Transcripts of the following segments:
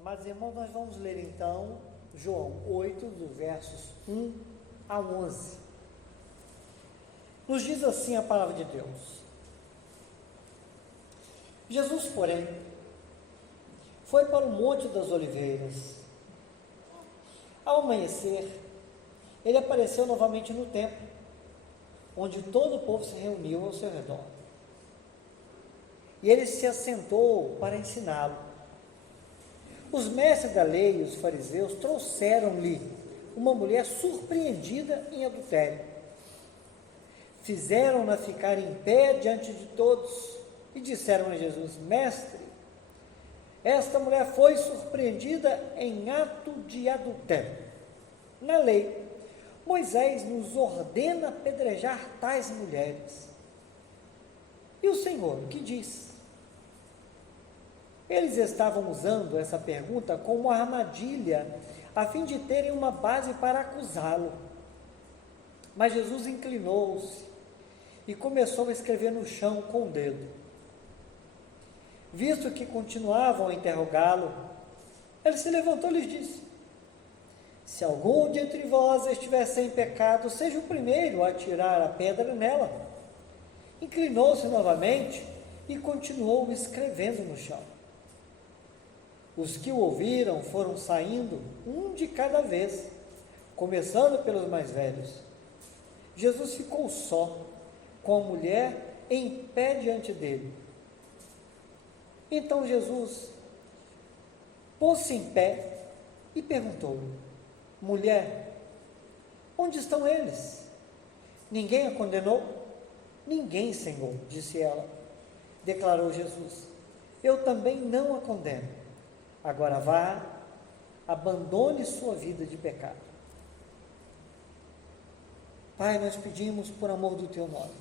Amados irmãos, nós vamos ler então João 8, dos versos 1 a 11. Nos diz assim a palavra de Deus: Jesus, porém, foi para o Monte das Oliveiras. Ao amanhecer, ele apareceu novamente no templo, onde todo o povo se reuniu ao seu redor. E ele se assentou para ensiná-lo. Os mestres da lei e os fariseus trouxeram-lhe uma mulher surpreendida em adultério. Fizeram-na ficar em pé diante de todos e disseram a Jesus: Mestre, esta mulher foi surpreendida em ato de adultério. Na lei, Moisés nos ordena apedrejar tais mulheres. E o Senhor, o que diz? Eles estavam usando essa pergunta como armadilha, a fim de terem uma base para acusá-lo. Mas Jesus inclinou-se e começou a escrever no chão com o dedo. Visto que continuavam a interrogá-lo, ele se levantou e lhes disse: Se algum de entre vós estiver sem pecado, seja o primeiro a atirar a pedra nela. Inclinou-se novamente e continuou escrevendo no chão. Os que o ouviram foram saindo, um de cada vez, começando pelos mais velhos. Jesus ficou só, com a mulher em pé diante dele. Então Jesus pôs-se em pé e perguntou-lhe: Mulher, onde estão eles? Ninguém a condenou? Ninguém, Senhor, disse ela. Declarou Jesus: Eu também não a condeno. Agora vá, abandone sua vida de pecado. Pai, nós pedimos por amor do Teu nome,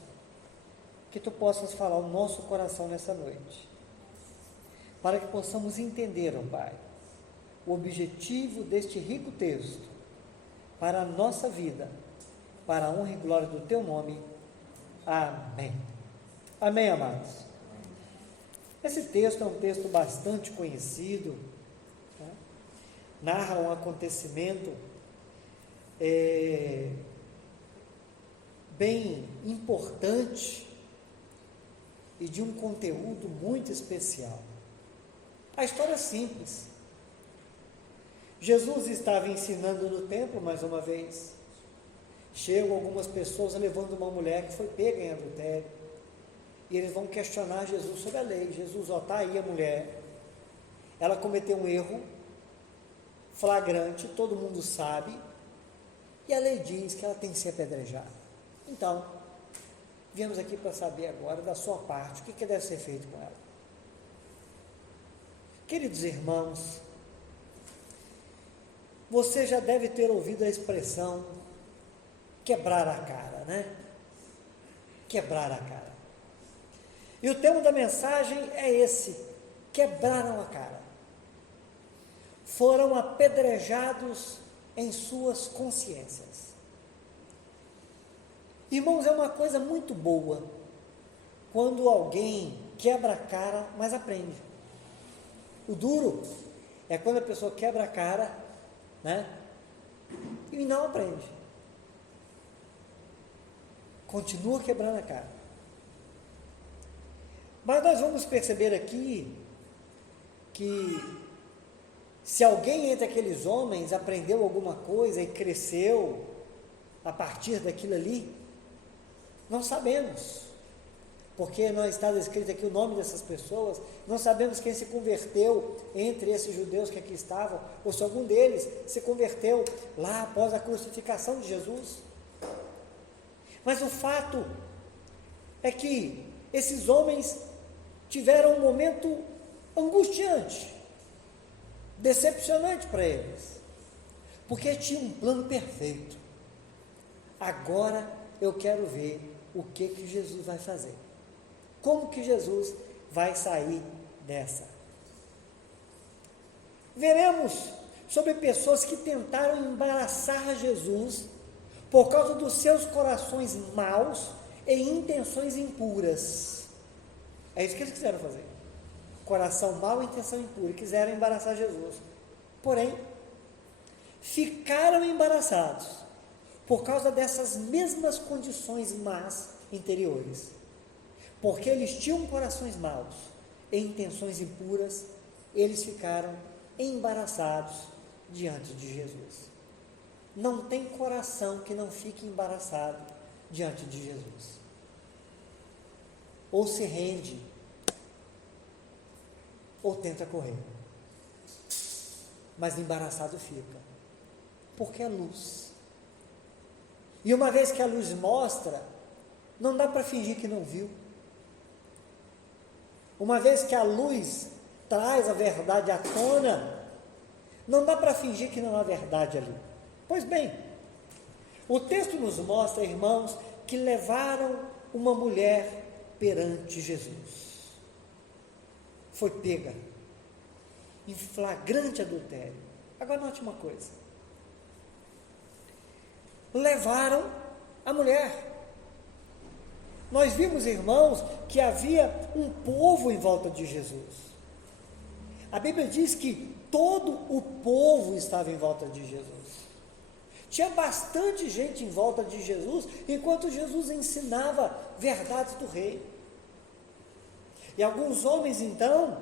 que Tu possas falar o nosso coração nessa noite, para que possamos entender, ó Pai, o objetivo deste rico texto, para a nossa vida, para a honra e glória do Teu nome. Amém. Amém, amados. Esse texto é um texto bastante conhecido, né? Narra um acontecimento bem importante e de um conteúdo muito especial. A história é simples. Jesus estava ensinando no templo mais uma vez. Chegam algumas pessoas levando uma mulher que foi pega em adultério. E eles vão questionar Jesus sobre a lei. Jesus, está aí a mulher. Ela cometeu um erro flagrante, todo mundo sabe. E a lei diz que ela tem que ser apedrejada. Então, viemos aqui para saber agora da sua parte, o que deve ser feito com ela. Queridos irmãos, você já deve ter ouvido a expressão quebrar a cara, né? Quebrar a cara. E o tema da mensagem é esse: quebraram a cara. Foram apedrejados em suas consciências. Irmãos, é uma coisa muito boa quando alguém quebra a cara, mas aprende. O duro é quando a pessoa quebra a cara, né? E não aprende. Continua quebrando a cara. Mas nós vamos perceber aqui que se alguém entre aqueles homens aprendeu alguma coisa e cresceu a partir daquilo ali, não sabemos, porque não está escrito aqui o nome dessas pessoas, não sabemos quem se converteu entre esses judeus que aqui estavam, ou se algum deles se converteu lá após a crucificação de Jesus. Mas o fato é que esses homens tiveram um momento angustiante, decepcionante para eles, porque tinha um plano perfeito. Agora eu quero ver o que Jesus vai fazer, como que Jesus vai sair dessa. Veremos sobre pessoas que tentaram embaraçar Jesus por causa dos seus corações maus e intenções impuras. É isso que eles quiseram fazer. coração mau e intenção impura, e quiseram embaraçar Jesus. Porém, ficaram embaraçados por causa dessas mesmas condições más interiores. Porque eles tinham corações maus e intenções impuras, eles ficaram embaraçados diante de Jesus. Não tem coração que não fique embaraçado diante de Jesus. Ou se rende, ou tenta correr. Mas embaraçado fica, porque é luz. E uma vez que a luz mostra, não dá para fingir que não viu. Uma vez que a luz traz a verdade à tona, não dá para fingir que não há verdade ali. Pois bem, o texto nos mostra, irmãos, que levaram uma mulher perante Jesus. Foi pega em flagrante adultério. Agora note uma coisa. Levaram a mulher. Nós vimos, irmãos, que havia um povo em volta de Jesus. A Bíblia diz que todo o povo estava em volta de Jesus. Tinha bastante gente em volta de Jesus, enquanto Jesus ensinava verdades do rei. E alguns homens, então,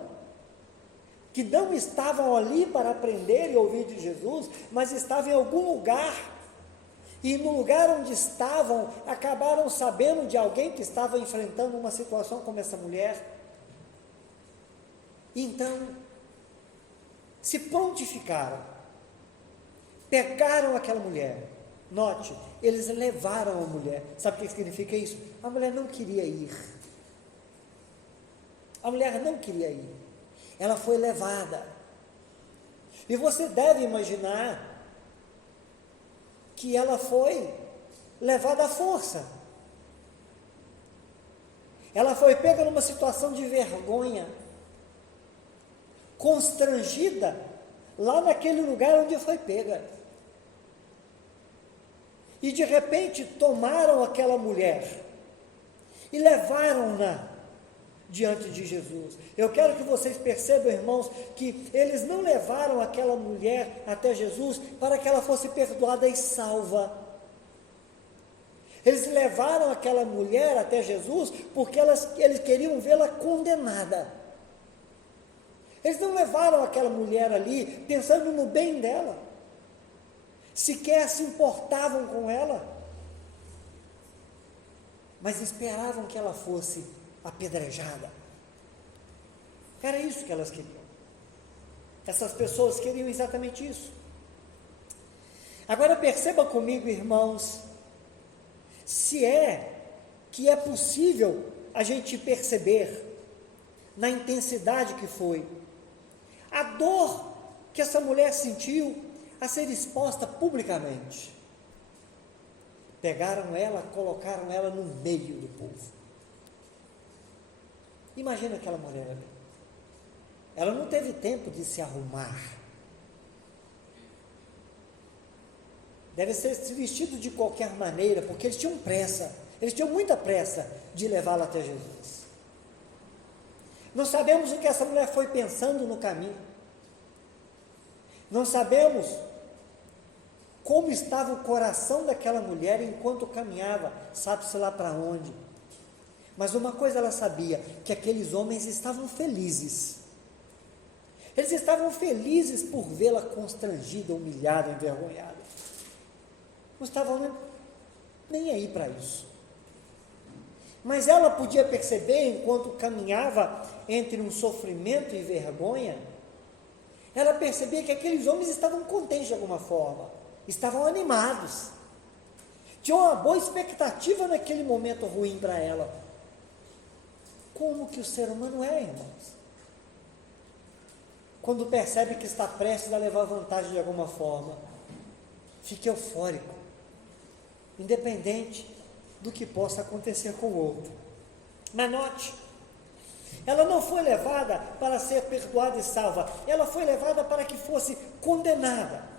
que não estavam ali para aprender e ouvir de Jesus, mas estavam em algum lugar, e no lugar onde estavam, acabaram sabendo de alguém que estava enfrentando uma situação como essa mulher. Então, se prontificaram, pegaram aquela mulher. Note, eles levaram a mulher. Sabe o que significa isso? A mulher não queria ir. A mulher não queria ir. Ela foi levada. E você deve imaginar que ela foi levada à força. Ela foi pega numa situação de vergonha, constrangida, lá naquele lugar onde foi pega. E de repente tomaram aquela mulher e levaram-na diante de Jesus. Eu quero que vocês percebam, irmãos, que eles não levaram aquela mulher até Jesus para que ela fosse perdoada e salva. Eles levaram aquela mulher até Jesus porque eles queriam vê-la condenada. Eles não levaram aquela mulher ali pensando no bem dela, sequer se importavam com ela, mas esperavam que ela fosse apedrejada. Era isso que elas queriam. Essas pessoas queriam exatamente isso. Agora perceba comigo, irmãos, se é que é possível a gente perceber na intensidade que foi a dor que essa mulher sentiu a ser exposta publicamente. Pegaram ela, colocaram ela no meio do povo. Imagina aquela mulher ali. Ela não teve tempo de se arrumar. Deve ser se vestido de qualquer maneira, porque eles tinham pressa. Eles tinham muita pressa de levá-la até Jesus. Não sabemos o que essa mulher foi pensando no caminho. Não sabemos como estava o coração daquela mulher enquanto caminhava, sabe-se lá para onde. Mas uma coisa ela sabia, que aqueles homens estavam felizes. Eles estavam felizes por vê-la constrangida, humilhada, envergonhada. Não estavam nem aí para isso. Mas ela podia perceber, enquanto caminhava entre um sofrimento e vergonha, ela percebia que aqueles homens estavam contentes de alguma forma, estavam animados, tinham uma boa expectativa naquele momento ruim para ela. Como que o ser humano é, irmãos? Quando percebe que está prestes a levar vantagem de alguma forma, fica eufórico, independente do que possa acontecer com o outro. Mas note, ela não foi levada para ser perdoada e salva, ela foi levada para que fosse condenada.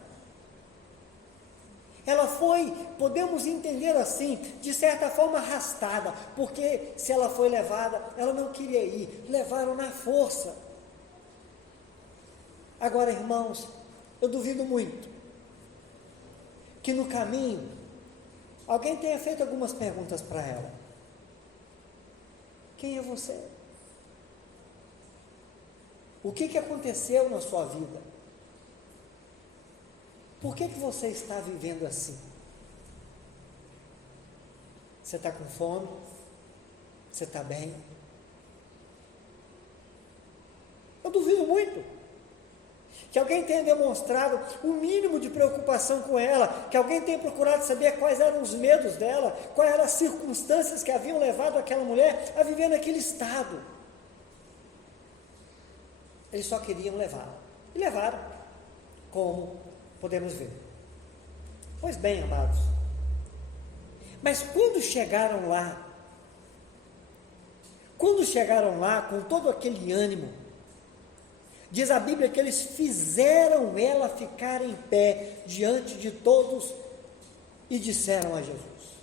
Ela foi, podemos entender assim, de certa forma arrastada, porque se ela foi levada, ela não queria ir, levaram na força. Agora, irmãos, eu duvido muito que no caminho alguém tenha feito algumas perguntas para ela. Quem é você? O que aconteceu na sua vida? Por que você está vivendo assim? Você está com fome? Você está bem? Eu duvido muito que alguém tenha demonstrado o mínimo de preocupação com ela, que alguém tenha procurado saber quais eram os medos dela, quais eram as circunstâncias que haviam levado aquela mulher a viver naquele estado. Eles só queriam levá-la. E levaram, como podemos ver. Pois bem, amados, mas quando chegaram lá com todo aquele ânimo, diz a Bíblia que eles fizeram ela ficar em pé diante de todos e disseram a Jesus.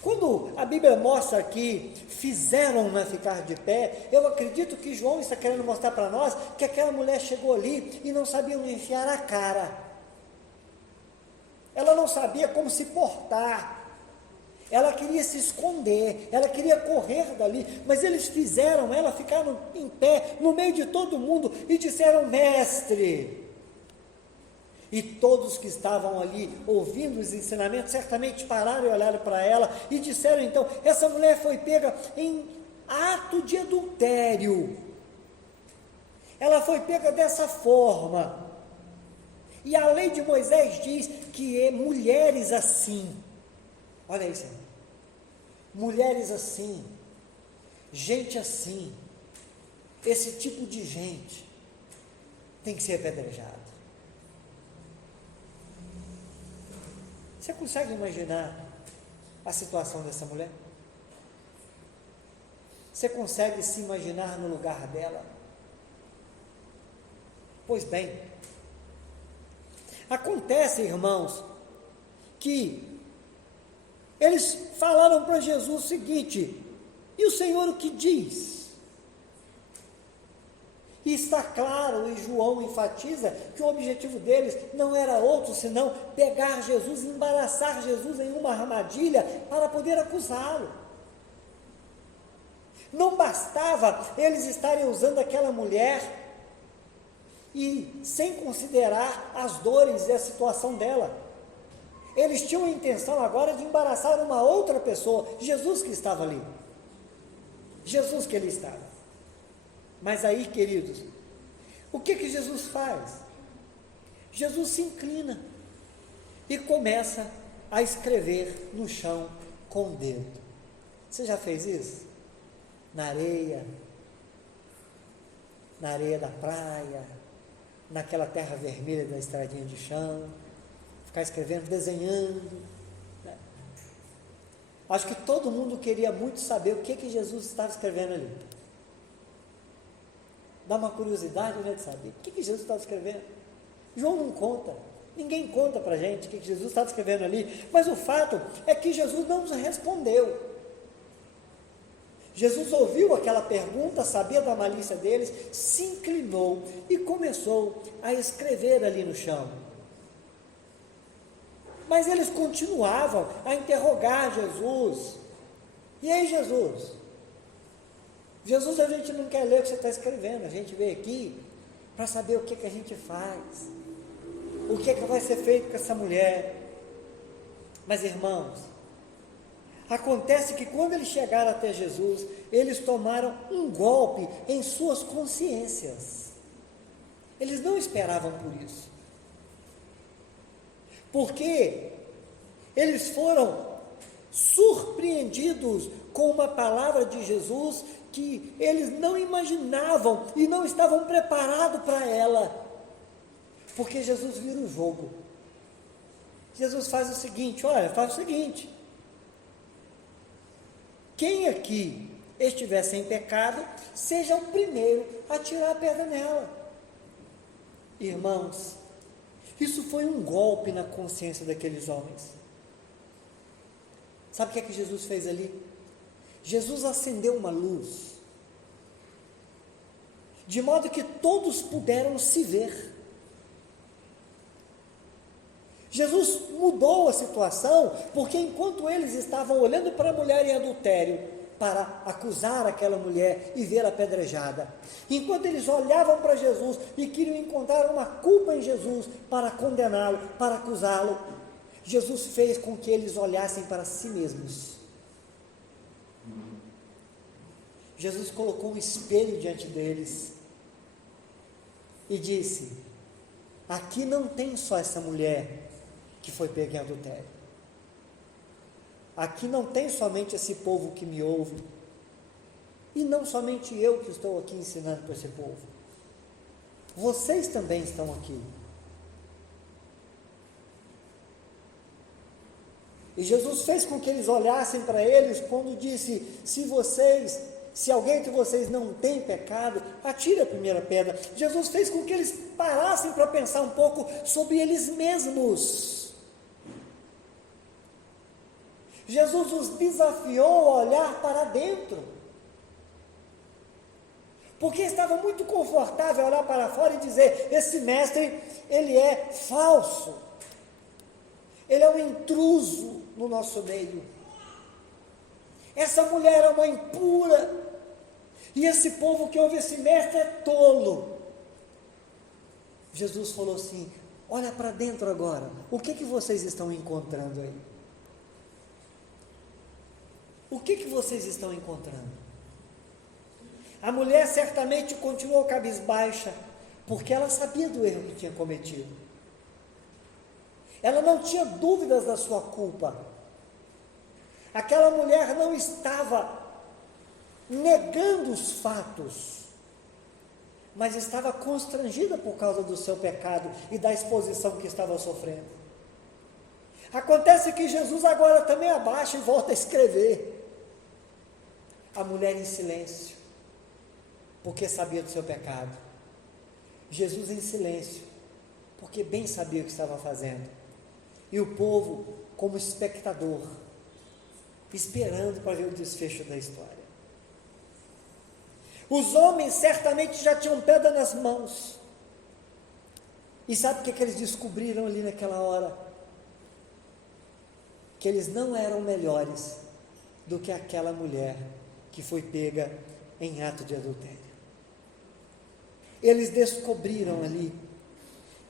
Quando a Bíblia mostra que fizeram-na ficar de pé, eu acredito que João está querendo mostrar para nós que aquela mulher chegou ali e não sabia onde enfiar a cara. Ela não sabia como se portar. Ela queria se esconder, ela queria correr dali, mas eles fizeram ela ficar em pé, no meio de todo mundo, e disseram: mestre. E todos que estavam ali, ouvindo os ensinamentos, certamente pararam e olharam para ela, e disseram então: essa mulher foi pega em ato de adultério, ela foi pega dessa forma, e a lei de Moisés diz que mulheres assim, olha isso, mulheres assim, gente assim, esse tipo de gente tem que ser apedrejado. Você consegue imaginar a situação dessa mulher? Você consegue se imaginar no lugar dela? Pois bem, acontece, irmãos, que eles falaram para Jesus o seguinte: e o Senhor o que diz? E está claro, e João enfatiza, que o objetivo deles não era outro senão pegar Jesus, embaraçar Jesus em uma armadilha para poder acusá-lo. Não bastava eles estarem usando aquela mulher e sem considerar as dores e a situação dela. Eles tinham a intenção agora de embaraçar uma outra pessoa, Jesus que estava ali. Jesus que ele estava. Mas aí, queridos, o que Jesus faz? Jesus se inclina e começa a escrever no chão com o dedo. Você já fez isso? Na areia da praia, naquela terra vermelha da estradinha de chão, ficar escrevendo, desenhando, né? Acho que todo mundo queria muito saber o que Jesus estava escrevendo ali. Dá uma curiosidade, né, de saber o que Jesus estava escrevendo. João não conta, ninguém conta para a gente o que Jesus estava escrevendo ali, mas o fato é que Jesus não nos respondeu. Jesus ouviu aquela pergunta, sabia da malícia deles, se inclinou e começou a escrever ali no chão. Mas eles continuavam a interrogar Jesus. E aí, Jesus, a gente não quer ler o que você está escrevendo, a gente veio aqui para saber o que a gente faz, o que vai ser feito com essa mulher. Mas, irmãos, acontece que quando eles chegaram até Jesus, eles tomaram um golpe em suas consciências. Eles não esperavam por isso, porque eles foram surpreendidos com uma palavra de Jesus que eles não imaginavam e não estavam preparados para ela, porque Jesus vira o jogo. Jesus faz o seguinte: olha, faz o seguinte, quem aqui estiver sem pecado, seja o primeiro a tirar a pedra nela. Irmãos, isso foi um golpe na consciência daqueles homens. Sabe o que é que Jesus fez ali? Jesus acendeu uma luz. de modo que todos puderam se ver. Jesus mudou a situação, porque enquanto eles estavam olhando para a mulher em adultério, para acusar aquela mulher e vê-la apedrejada, enquanto eles olhavam para Jesus e queriam encontrar uma culpa em Jesus para condená-lo, para acusá-lo, Jesus fez com que eles olhassem para si mesmos. Jesus colocou um espelho diante deles e disse: aqui não tem só essa mulher que foi pega em adultério. Aqui não tem somente esse povo que me ouve, e não somente eu que estou aqui ensinando para esse povo. Vocês também estão aqui. E Jesus fez com que eles olhassem para eles quando disse: se alguém entre vocês não tem pecado, atire a primeira pedra. Jesus fez com que eles parassem para pensar um pouco sobre eles mesmos. Jesus os desafiou a olhar para dentro, porque estava muito confortável olhar para fora e dizer: esse mestre, ele é falso, ele é um intruso no nosso meio, essa mulher é uma impura, e esse povo que ouve esse mestre é tolo. Jesus falou assim: olha para dentro agora, o que vocês estão encontrando aí? O que vocês estão encontrando? A mulher certamente continuou cabisbaixa, porque ela sabia do erro que tinha cometido. Ela não tinha dúvidas da sua culpa. Aquela mulher não estava negando os fatos, mas estava constrangida por causa do seu pecado e da exposição que estava sofrendo. Acontece que Jesus agora também abaixa e volta a escrever. A mulher em silêncio, porque sabia do seu pecado. Jesus em silêncio, porque bem sabia o que estava fazendo. E o povo como espectador, esperando para ver o desfecho da história. Os homens certamente já tinham pedra nas mãos. E sabe o que eles descobriram ali naquela hora? Que eles não eram melhores do que aquela mulher que foi pega em ato de adultério. Eles descobriram ali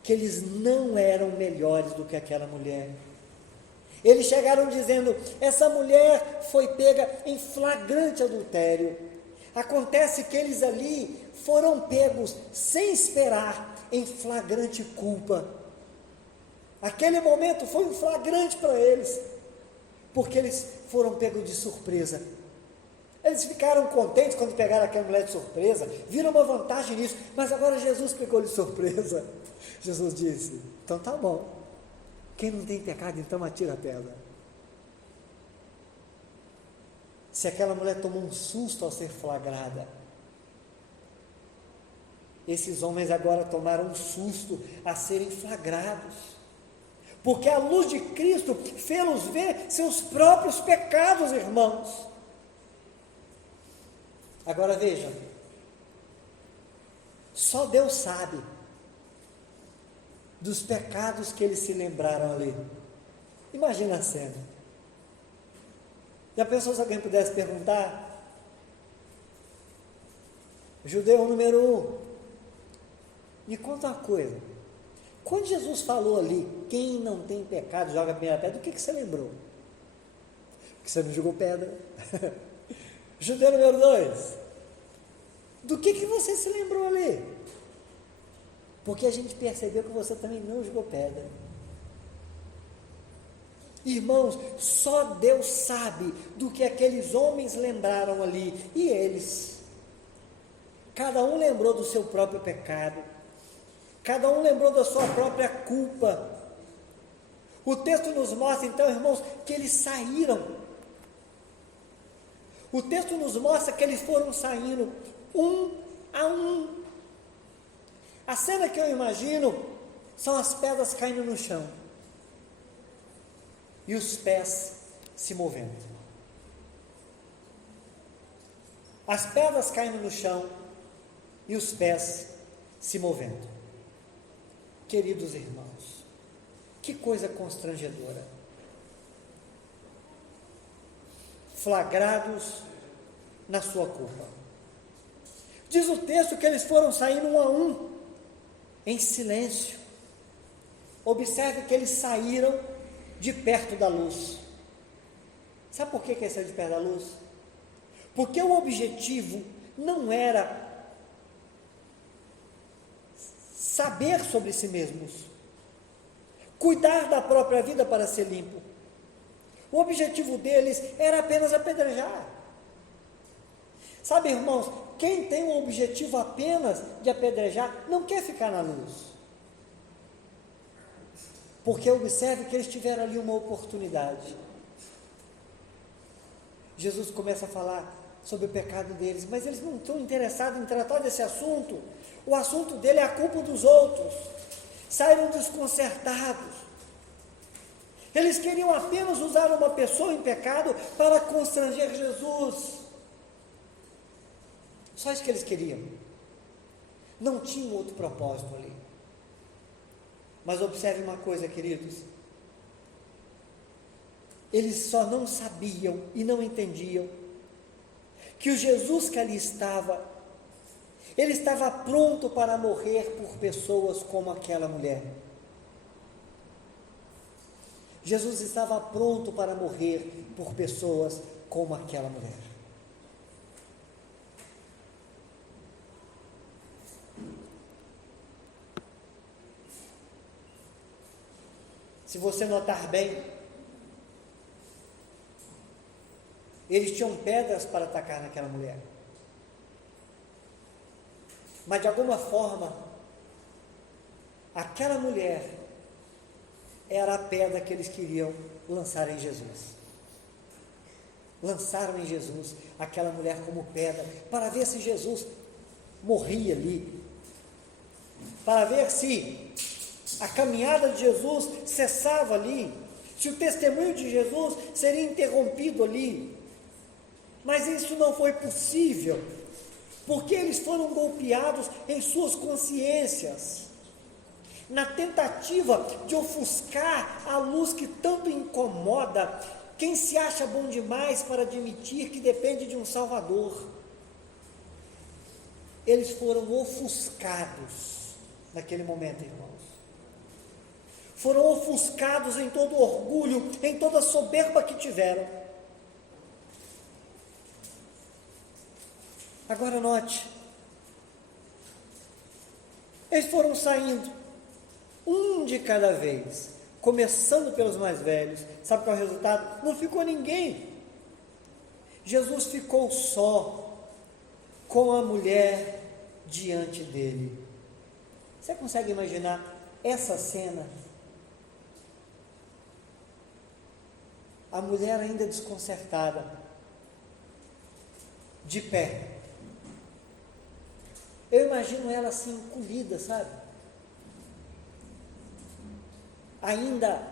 que eles não eram melhores do que aquela mulher. Eles chegaram dizendo: essa mulher foi pega em flagrante adultério. Acontece que eles ali foram pegos sem esperar, em flagrante culpa. Aquele momento foi um flagrante para eles, porque eles foram pegos de surpresa. Eles ficaram contentes quando pegaram aquela mulher de surpresa, viram uma vantagem nisso, mas agora Jesus pegou de surpresa. Jesus disse: então tá bom, quem não tem pecado, então atira a pedra. Se aquela mulher tomou um susto ao ser flagrada, esses homens agora tomaram um susto a serem flagrados, porque a luz de Cristo fez-los ver seus próprios pecados, irmãos. Agora vejam, só Deus sabe dos pecados que eles se lembraram ali. Imagina a cena. Já pensou se alguém pudesse perguntar? Judeu número 1, me conta uma coisa. Quando Jesus falou ali, quem não tem pecado joga a primeira pedra, do que você lembrou? Que você não jogou pedra. Judeu número 2, do que você se lembrou ali? Porque a gente percebeu que você também não jogou pedra. Irmãos, só Deus sabe do que aqueles homens lembraram ali, e eles. Cada um lembrou do seu próprio pecado, cada um lembrou da sua própria culpa. O texto nos mostra então, irmãos, que eles saíram. O texto nos mostra que eles foram saindo um a um. A cena que eu imagino são as pedras caindo no chão e os pés se movendo. As pedras caindo no chão e os pés se movendo. Queridos irmãos, que coisa constrangedora. Flagrados na sua culpa. Diz o texto que eles foram saindo um a um, em silêncio. Observe que eles saíram de perto da luz. Sabe por que eles saíram de perto da luz? Porque o objetivo não era saber sobre si mesmos, cuidar da própria vida para ser limpo. O objetivo deles era apenas apedrejar. Sabe, irmãos, quem tem o objetivo apenas de apedrejar, não quer ficar na luz. Porque observe que eles tiveram ali uma oportunidade. Jesus começa a falar sobre o pecado deles, mas eles não estão interessados em tratar desse assunto. O assunto dele é a culpa dos outros. Saíram desconcertados. Eles queriam apenas usar uma pessoa em pecado para constranger Jesus. Só isso que eles queriam. Não tinham outro propósito ali. Mas observe uma coisa, queridos. Eles só não sabiam e não entendiam que o Jesus que ali estava, ele estava pronto para morrer por pessoas como aquela mulher. Jesus estava pronto para morrer por pessoas como aquela mulher. Se você notar bem, eles tinham pedras para atacar naquela mulher. Mas de alguma forma, aquela mulher era a pedra que eles queriam lançar em Jesus. Lançaram em Jesus aquela mulher como pedra, para ver se Jesus morria ali, para ver se a caminhada de Jesus cessava ali, se o testemunho de Jesus seria interrompido ali. Mas isso não foi possível, porque eles foram golpeados em suas consciências, na tentativa de ofuscar a luz que tanto incomoda quem se acha bom demais para admitir que depende de um Salvador. Eles foram ofuscados naquele momento, irmãos. Foram ofuscados em todo o orgulho, em toda a soberba que tiveram. Agora note, eles foram saindo, um de cada vez, começando pelos mais velhos. Sabe qual é o resultado? Não ficou ninguém. Jesus ficou só, com a mulher diante dele. Você consegue imaginar essa cena? A mulher ainda desconcertada, de pé. Eu imagino ela assim, encolhida, sabe? Ainda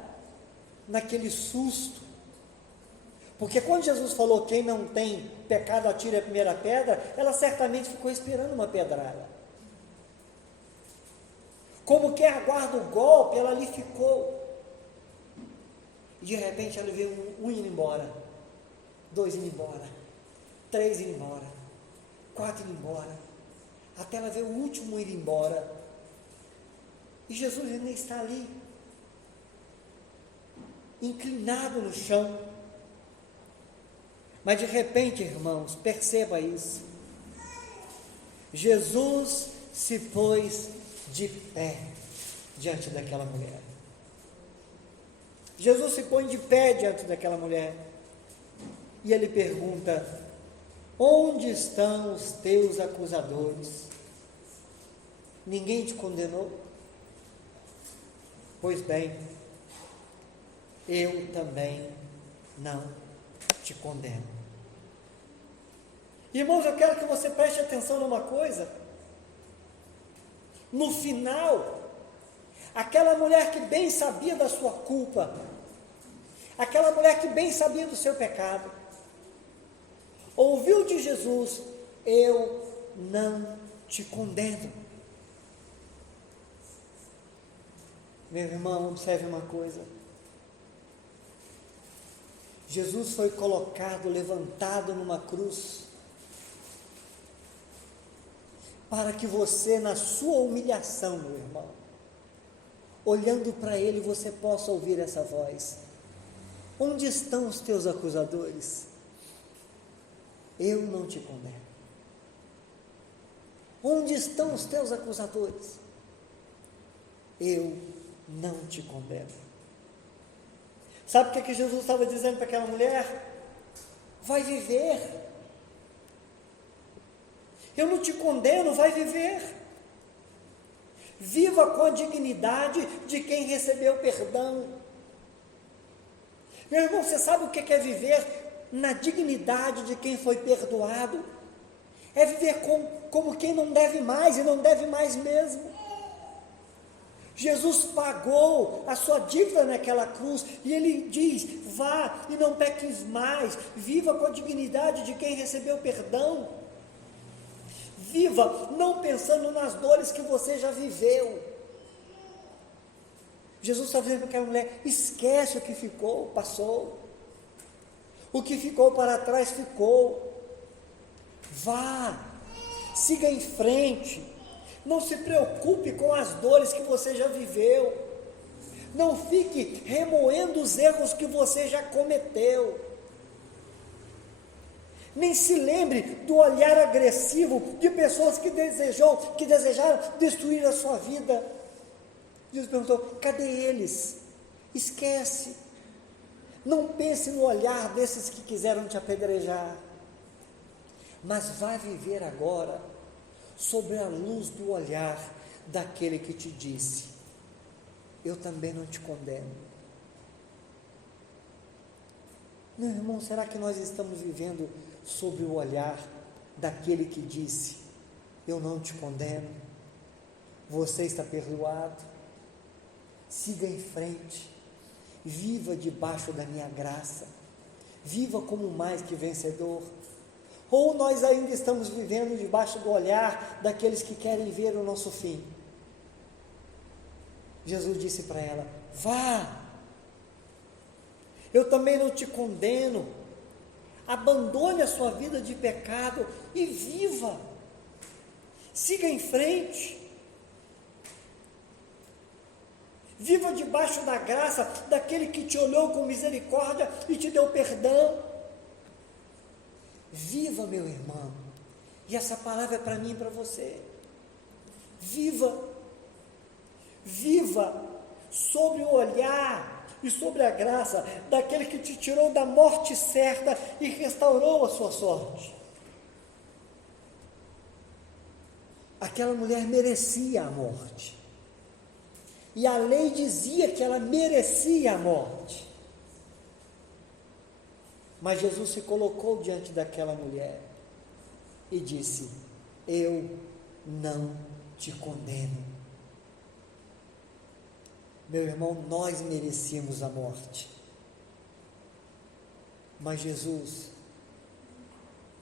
naquele susto. Porque quando Jesus falou, quem não tem pecado atire a primeira pedra, ela certamente ficou esperando uma pedrada. Como quem aguarda o golpe, ela ali ficou. E de repente ela vê um indo embora, 2 indo embora, 3 indo embora, 4 indo embora, até ela ver o último ir embora. E Jesus ainda está ali, inclinado no chão. Mas de repente, irmãos, perceba isso. Jesus se pôs de pé diante daquela mulher. Jesus se põe de pé diante daquela mulher. E ele pergunta: onde estão os teus acusadores? Ninguém te condenou? Pois bem, eu também não te condeno. Irmãos, eu quero que você preste atenção numa coisa. No final, aquela mulher que bem sabia da sua culpa, aquela mulher que bem sabia do seu pecado, ouviu de Jesus: eu não te condeno. Meu irmão, observe uma coisa. Jesus foi colocado, levantado numa cruz, para que você, na sua humilhação, meu irmão, olhando para Ele, você possa ouvir essa voz: onde estão os teus acusadores? Eu não te condeno. Onde estão os teus acusadores? Eu não te condeno. Sabe o que Jesus estava dizendo para aquela mulher? Vai viver. Eu não te condeno, vai viver. Viva com a dignidade de quem recebeu perdão. Meu irmão, você sabe o que é viver na dignidade de quem foi perdoado? É viver como quem não deve mais, e não deve mais mesmo. Jesus pagou a sua dívida naquela cruz, e Ele diz: vá e não peques mais, viva com a dignidade de quem recebeu perdão, viva não pensando nas dores que você já viveu. Jesus está dizendo para aquela mulher: esquece o que ficou, passou, o que ficou para trás ficou, vá, siga em frente. Não se preocupe com as dores que você já viveu. Não fique remoendo os erros que você já cometeu. Nem se lembre do olhar agressivo de pessoas que desejaram destruir a sua vida. Jesus perguntou: cadê eles? Esquece. Não pense no olhar desses que quiseram te apedrejar. Mas vá viver agora sobre a luz do olhar daquele que te disse: eu também não te condeno. Meu irmão, será que nós estamos vivendo sob o olhar daquele que disse: eu não te condeno, você está perdoado, siga em frente, viva debaixo da minha graça, viva como mais que vencedor? Ou nós ainda estamos vivendo debaixo do olhar daqueles que querem ver o nosso fim? Jesus disse para ela: vá, eu também não te condeno, abandone a sua vida de pecado e viva, siga em frente, viva debaixo da graça daquele que te olhou com misericórdia e te deu perdão. Viva, meu irmão, e essa palavra é para mim e para você. Viva sobre o olhar e sobre a graça daquele que te tirou da morte certa e restaurou a sua sorte. Aquela mulher merecia a morte, e a lei dizia que ela merecia a morte. Mas Jesus se colocou diante daquela mulher e disse: eu não te condeno. Meu irmão, nós merecíamos a morte, mas Jesus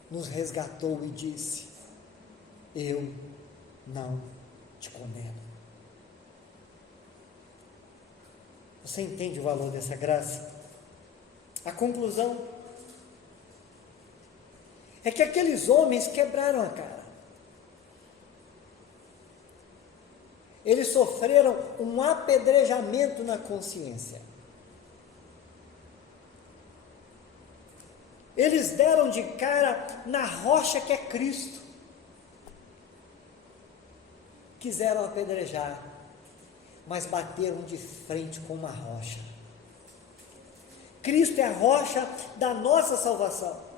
nos resgatou e disse: eu não te condeno. Você entende o valor dessa graça? A conclusão é que aqueles homens quebraram a cara. Eles sofreram um apedrejamento na consciência. Eles deram de cara na rocha que é Cristo. Quiseram apedrejar, mas bateram de frente com uma rocha. Cristo é a rocha da nossa salvação.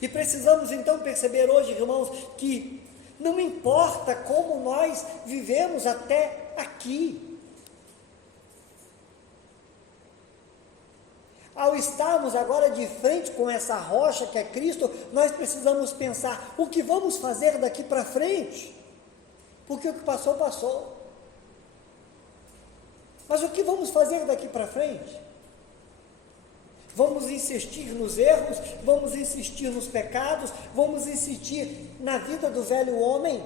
E precisamos então perceber hoje, irmãos, que não importa como nós vivemos até aqui, ao estarmos agora de frente com essa rocha que é Cristo, nós precisamos pensar: o que vamos fazer daqui para frente? Porque o que passou, passou. Mas o que vamos fazer daqui para frente? vamos insistir nos erros, vamos insistir nos pecados, vamos insistir na vida do velho homem?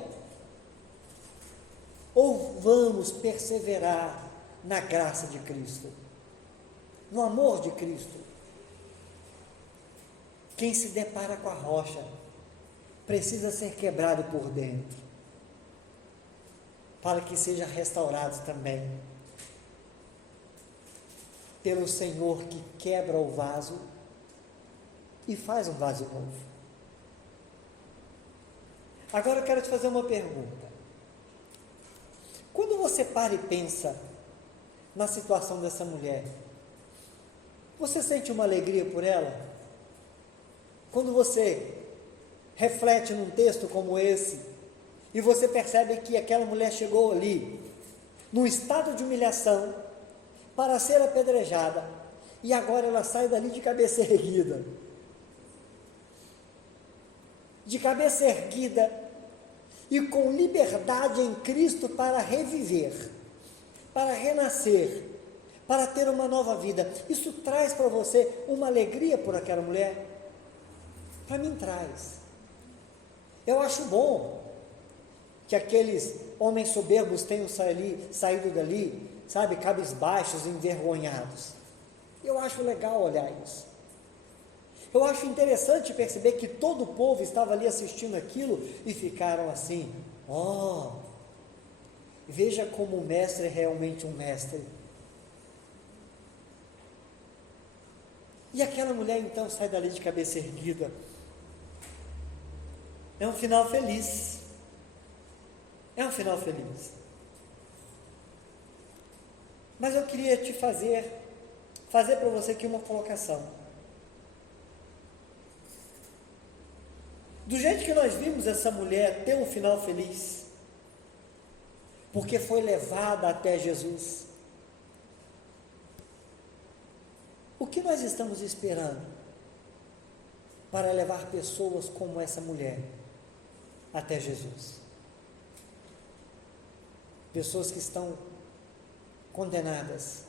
Ou vamos perseverar na graça de Cristo, no amor de Cristo? Quem se depara com a rocha precisa ser quebrado por dentro, para que seja restaurado também pelo Senhor, que quebra o vaso e faz um vaso novo. Agora eu quero te fazer uma pergunta. Quando você para e pensa na situação dessa mulher, você sente uma alegria por ela? Quando você reflete num texto como esse, e você percebe que aquela mulher chegou ali, num estado de humilhação, para ser apedrejada, e agora ela sai dali de cabeça erguida. De cabeça erguida, e com liberdade em Cristo para reviver, para renascer, para ter uma nova vida. Isso traz para você uma alegria por aquela mulher? Para mim traz. Eu acho bom que aqueles homens soberbos tenham saído dali, sabe, cabisbaixos, envergonhados. Eu acho legal olhar isso. Eu acho interessante perceber que todo o povo estava ali assistindo aquilo e ficaram assim: ó, veja como o mestre é realmente um mestre. E aquela mulher então sai dali de cabeça erguida. É um final feliz. É um final feliz. Mas eu queria te fazer para você aqui uma colocação. Do jeito que nós vimos essa mulher ter um final feliz, porque foi levada até Jesus, o que nós estamos esperando para levar pessoas como essa mulher até Jesus? Pessoas que estão condenadas,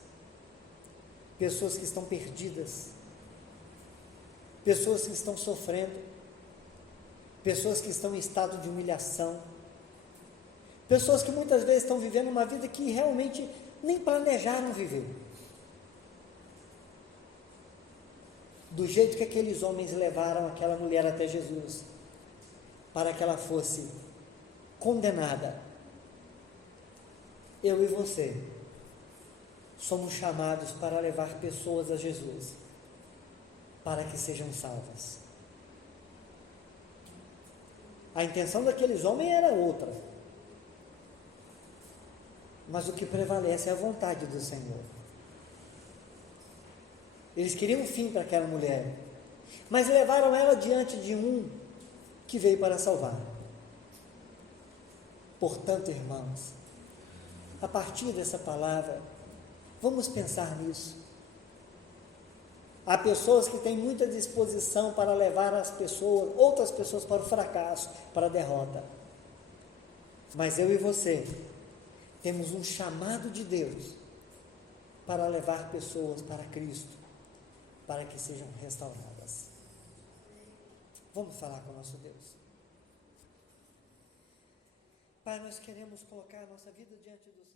pessoas que estão perdidas, pessoas que estão sofrendo, pessoas que estão em estado de humilhação, pessoas que muitas vezes estão vivendo uma vida que realmente nem planejaram viver. Do jeito que aqueles homens levaram aquela mulher até Jesus, para que ela fosse condenada, eu e você somos chamados para levar pessoas a Jesus, para que sejam salvas. A intenção daqueles homens era outra, mas o que prevalece é a vontade do Senhor. Eles queriam um fim para aquela mulher, mas levaram ela diante de um que veio para salvar. Portanto, irmãos, a partir dessa palavra, vamos pensar nisso. Há pessoas que têm muita disposição para levar outras pessoas para o fracasso, para a derrota. Mas eu e você temos um chamado de Deus para levar pessoas para Cristo, para que sejam restauradas. Vamos falar com o nosso Deus. Pai, nós queremos colocar a nossa vida diante do Senhor.